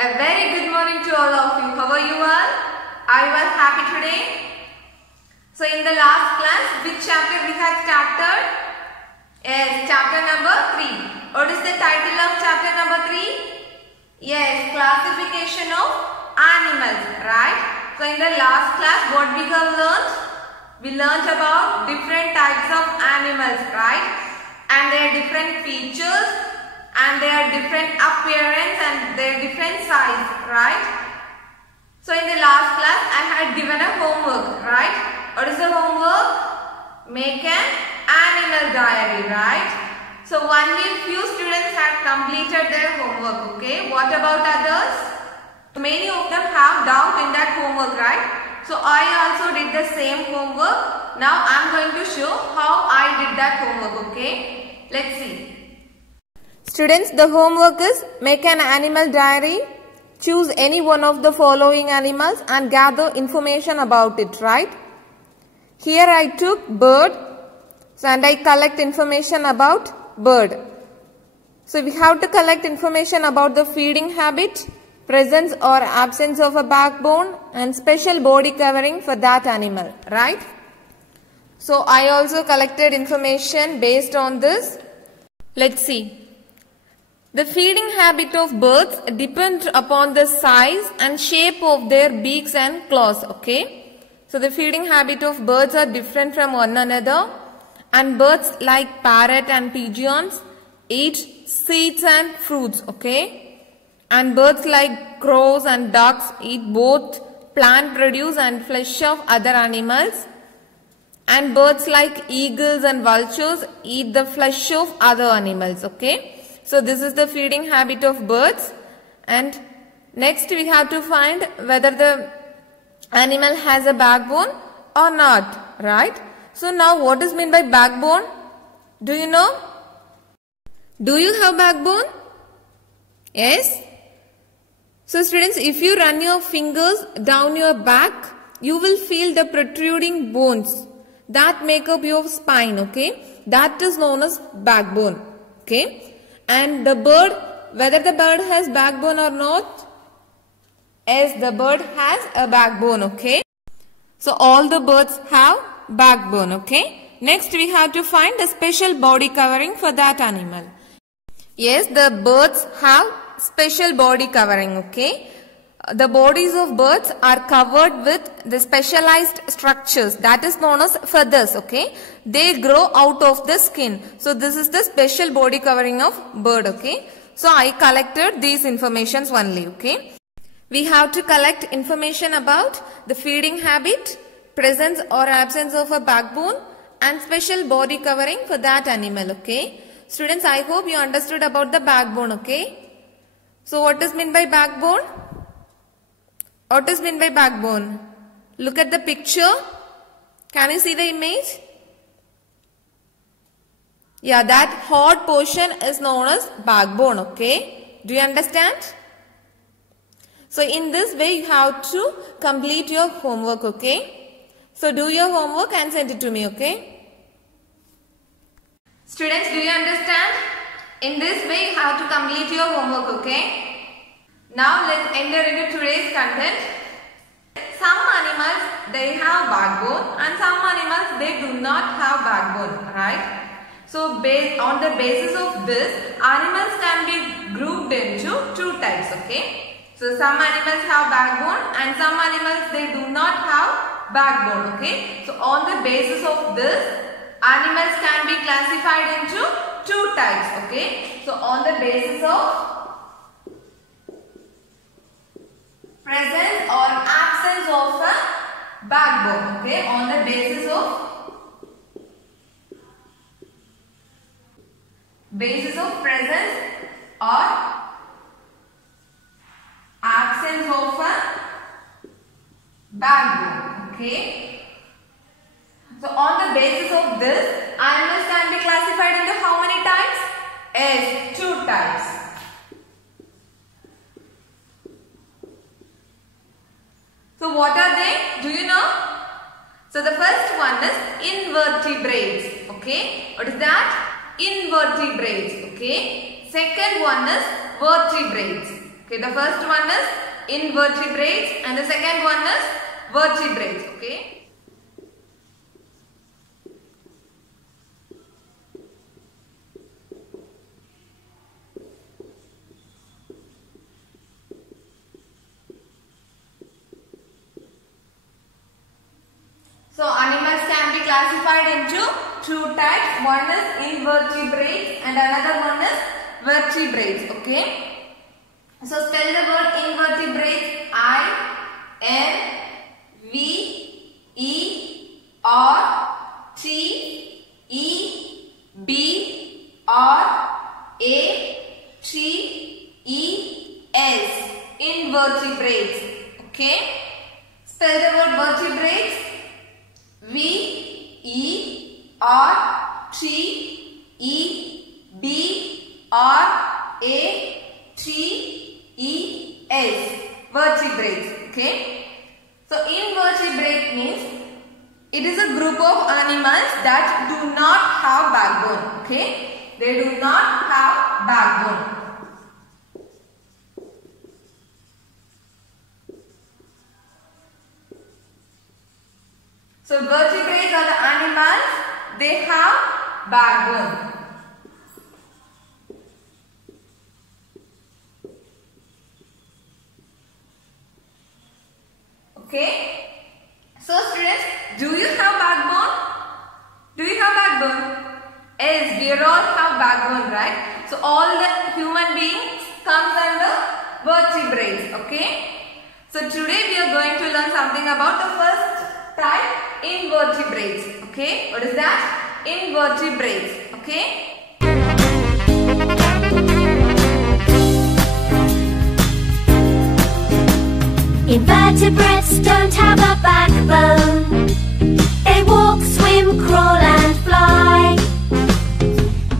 A very good morning to all of you. How are you all? Are you all happy today? So in the last class, which chapter we had started? Yes, chapter number 3. What is the title of chapter number 3? Yes, classification of animals, right? So in the last class, what we have learned? We learned about different types of animals, right? And their different features and their different appearance and their different size, right? So in the last class, I had given a homework, right? What is the homework? Make an animal diary, right? So only few students had completed their homework, okay? What about others? Many of them have doubt in that homework, right? So I also did the same homework. Now I am going to show how I did that homework, okay? Let's see. Students, the homework is make an animal diary. Choose any one of the following animals and gather information about it, right? Here I took bird, and I collect information about bird. So we have to collect information about the feeding habit, presence or absence of a backbone, and special body covering for that animal, right? So I also collected information based on this. Let's see. The feeding habit of birds depends upon the size and shape of their beaks and claws, okay? So the feeding habit of birds are different from one another, and birds like parrot and pigeons eat seeds and fruits, okay? And birds like crows and ducks eat both plant produce and flesh of other animals. And birds like eagles and vultures eat the flesh of other animals, okay? So this is the feeding habit of birds. And next we have to find whether the animal has a backbone or not, right? So now what is meant by backbone? Do you know? Do you have backbone? Yes? So students, if you run your fingers down your back, you will feel the protruding bones that make up your spine, okay? That is known as backbone, okay? And the bird, whether the bird has backbone or not, yes, the bird has a backbone, okay? So all the birds have backbone, okay? Next we have to find the special body covering for that animal. Yes, the birds have special body covering, okay? The bodies of birds are covered with the specialized structures that is known as feathers, okay? They grow out of the skin. So this is the special body covering of bird, okay? So I collected these informations only, okay? We have to collect information about the feeding habit, presence or absence of a backbone, and special body covering for that animal, okay? Students, I hope you understood about the backbone, okay? So what is meant by backbone? What is meant by backbone? Look at the picture. Can you see the image? Yeah, that hard portion is known as backbone, okay? Do you understand? So in this way you have to complete your homework, okay? So do your homework and send it to me, okay? Students, do you understand? In this way you have to complete your homework, okay? Now let's enter into today's content. Some animals, they have backbone and some animals, they do not have backbone, right? So on the basis of this, animals can be grouped into two types, okay? So some animals have backbone and some animals, they do not have backbone, okay? So on the basis of this, animals can be classified into two types, okay? So on the basis of presence or absence of a backbone, okay? On the basis of presence or absence of a backbone, okay? So on the basis of this, animals can be classified into how many types? Yes, two types. So what are they? Do you know? So the first one is invertebrates, okay? What is that? Invertebrates, okay? Second one is vertebrates. Okay, the first one is invertebrates and the second one is vertebrates. Okay. So animals can be classified into two types. One is invertebrates and another one is vertebrates. Okay. So spell the word invertebrates. I-N-V-E-R-T-E-B-R-A-T-E-S. Invertebrates. Okay. Spell the word vertebrates. V-E-R-T-E-B-R-A-T-E-S. Vertebrates. Okay. So invertebrate means it is a group of animals that do not have backbone. Okay. They do not have backbone. So vertebrates are the animals, they have backbone. Okay. So students, do you have backbone? Do you have backbone? Yes, we all have backbone, right? So all the human beings comes under vertebrates. Okay. So today we are going to learn something about the first type, invertebrates. Okay, what is that? Invertebrates. Okay. Invertebrates don't have a backbone. They walk, swim, crawl and fly.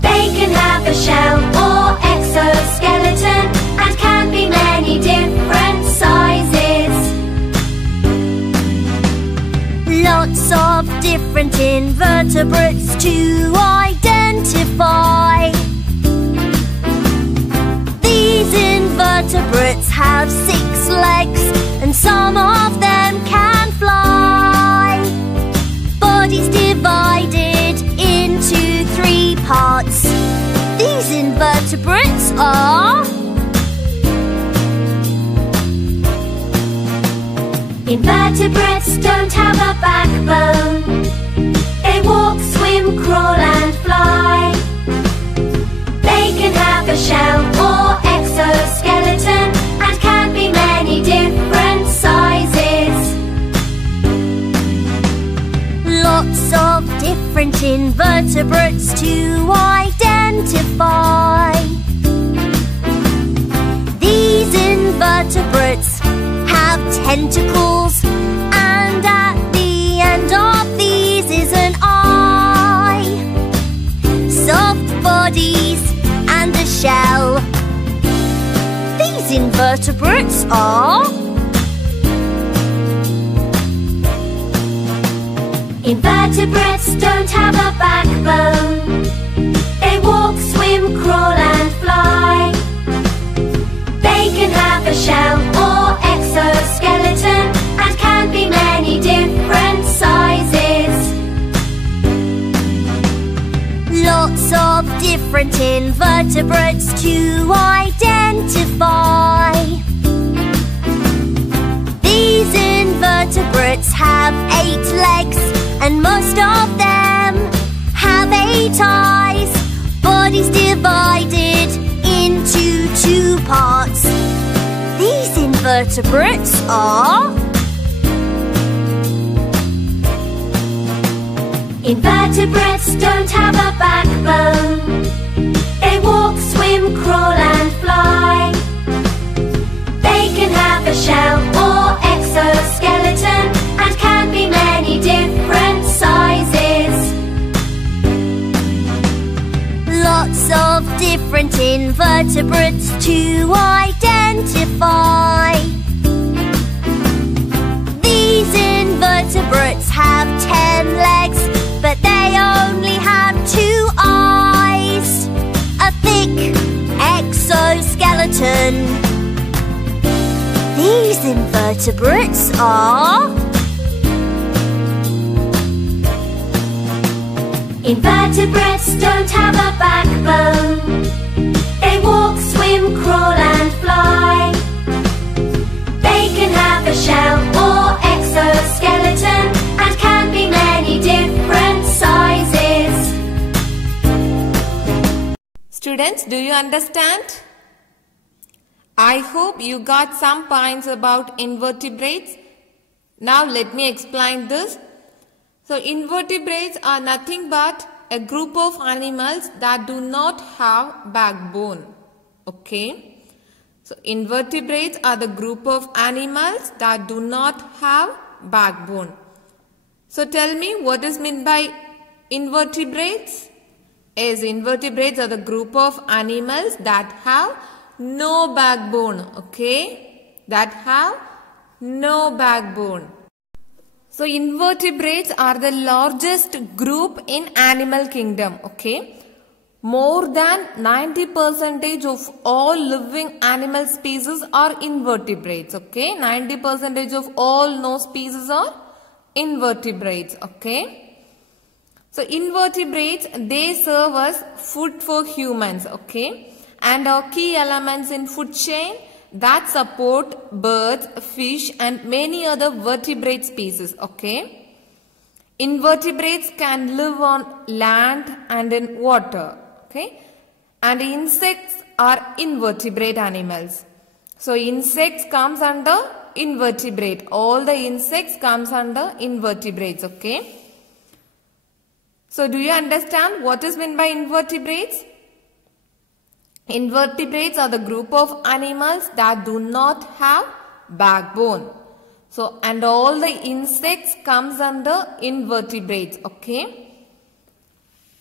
They can have a shell or exoskeleton and can be many different sizes. Lots of different invertebrates to identify. These invertebrates have 6 legs and some of them can fly. Bodies divided into 3 parts. These invertebrates are invertebrates don't have a backbone. They walk, swim, crawl and fly. They can have a shell or exoskeleton and can be many different sizes. Lots of different invertebrates to identify. These invertebrates have tentacles, and at the end of these is an eye. Soft bodies and a shell. These invertebrates are invertebrates don't have a backbone. They walk, swim, crawl and fly. They can have a shell or exoskeleton and can be many different sizes. Lots of different invertebrates to identify. These invertebrates have 8 legs and most of them have 8 eyes. Bodies divided into 2 parts. These invertebrates are invertebrates don't have a backbone. They walk, swim, crawl and fly. They can have a shell or exoskeleton and can be many different sizes. Lots of different invertebrates to identify. These invertebrates have 10 legs, but they only have 2 eyes. A thick exoskeleton invertebrates are... Invertebrates don't have a backbone. They walk, swim, crawl and fly. They can have a shell or exoskeleton and can be many different sizes. Students, do you understand? I hope you got some points about invertebrates. Now let me explain this. So invertebrates are nothing but a group of animals that do not have backbone. Okay. So invertebrates are the group of animals that do not have backbone. So tell me, what is meant by invertebrates? Yes, invertebrates are the group of animals that have no backbone. Okay. That have no backbone. So invertebrates are the largest group in animal kingdom. Okay. More than 90% of all living animal species are invertebrates. Okay. 90% of all known species are invertebrates. Okay. So invertebrates, they serve as food for humans. Okay. And are key elements in food chain that support birds, fish and many other vertebrate species. Okay. Invertebrates can live on land and in water. Okay. And insects are invertebrate animals. So insects comes under invertebrate. All the insects comes under invertebrates. Okay. So do you understand what is meant by invertebrates? Invertebrates are the group of animals that do not have backbone. So, and all the insects comes under invertebrates. Okay.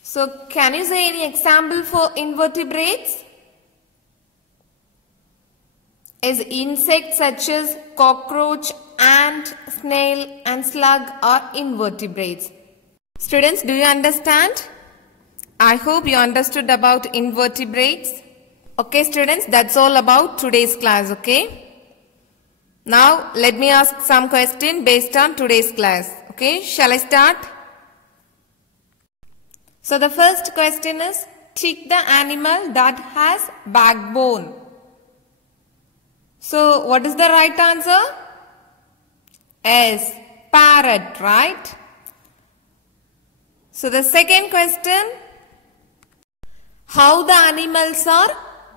So, can you say any example for invertebrates? Is insects such as cockroach, ant, snail and slug are invertebrates. Students, do you understand? I hope you understood about invertebrates. Okay students, that's all about today's class. Okay. Now let me ask some question based on today's class. Okay, shall I start? So the first question is, tick the animal that has backbone. So what is the right answer? Yes, parrot, right? So the second question, how the animals are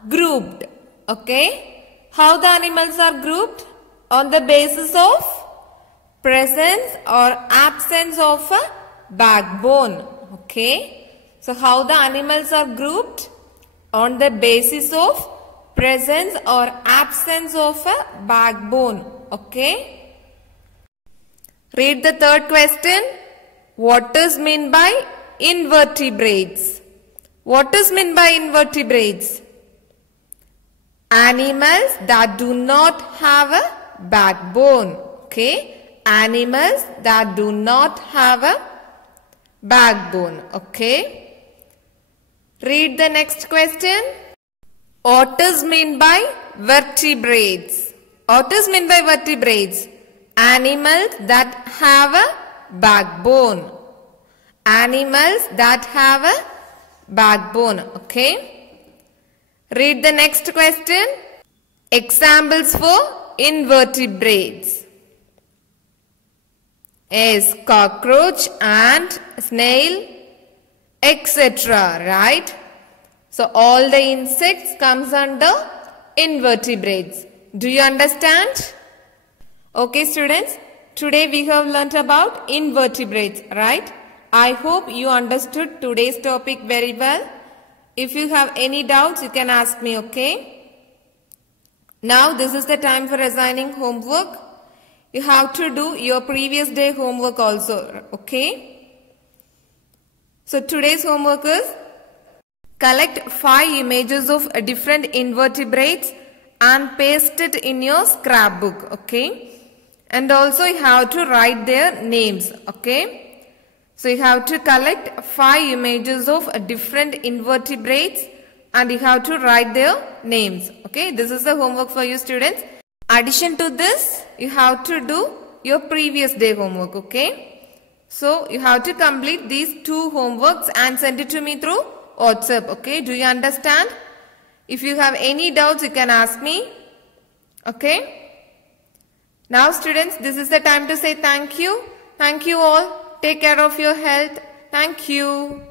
grouped. Okay, how the animals are grouped? On the basis of presence or absence of a backbone. Okay, so how the animals are grouped? On the basis of presence or absence of a backbone. Okay, read the third question. What is meant by invertebrates? What is meant by invertebrates? Animals that do not have a backbone. Okay, animals that do not have a backbone. Okay, read the next question. What is meant by vertebrates? What is meant by vertebrates? Animals that have a backbone. Animals that have a backbone. Okay. Read the next question. Examples for invertebrates. Is cockroach, ant, snail, etc. Right? So all the insects comes under invertebrates. Do you understand? Okay students, today we have learnt about invertebrates, right? I hope you understood today's topic very well. If you have any doubts, you can ask me, okay? Now this is the time for assigning homework. You have to do your previous day homework also, okay? So today's homework is, collect 5 images of different invertebrates and paste it in your scrapbook, okay? And also you have to write their names, okay? So you have to collect 5 images of different invertebrates and you have to write their names. Okay, this is the homework for you students. Addition to this, you have to do your previous day homework, okay? So you have to complete these 2 homeworks and send it to me through WhatsApp, okay? Do you understand? If you have any doubts, you can ask me, okay? Now students, this is the time to say thank you. Thank you all. Take care of your health. Thank you.